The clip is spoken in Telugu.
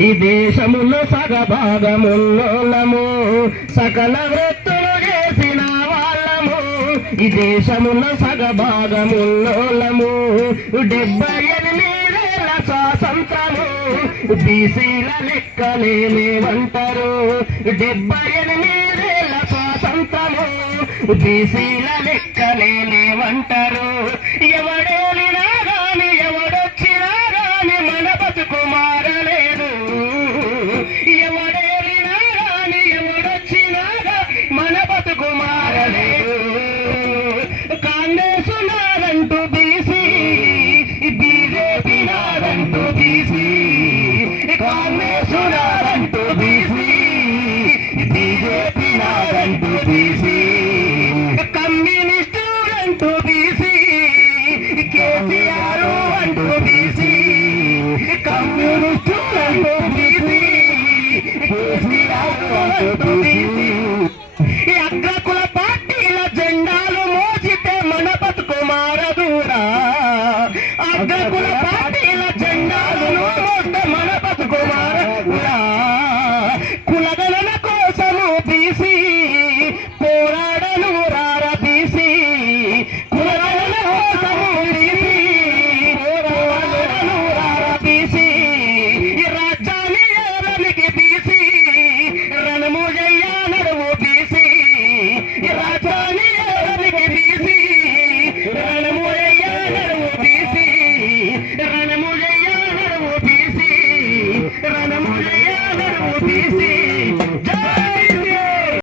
ఈ దేశములో సగభాగమున్నోళ్ళము సకల వృత్తులు చేసిన వాళ్ళము. ఈ దేశములో సగభాగమున్నోళ్ళము డెబ్బై ఎనిమిదేళ్ళ స్వాతంత్రము. బీసీల లెక్కలేమంటారు డెబ్బై ఎనిమిదేళ్ళ స్వాతంత్రము. బీసీల లెక్కలేమంటారు ఎవరు కాంగ్రెస్ బీసీ బీజేపీ నాదంటూ బీసీ కమ్యూనిస్టులంటూ బీసీ కేసీఆర్ అంటూ బీసీ కమ్యూనిస్టులంటూ బీసీ కేసీఆర్ అంటూ బీసీ అగ్రకుల పార్టీల జెండాలు మోచితే మన బతుకు మారదురా. అగ్రకుల Sí, sí.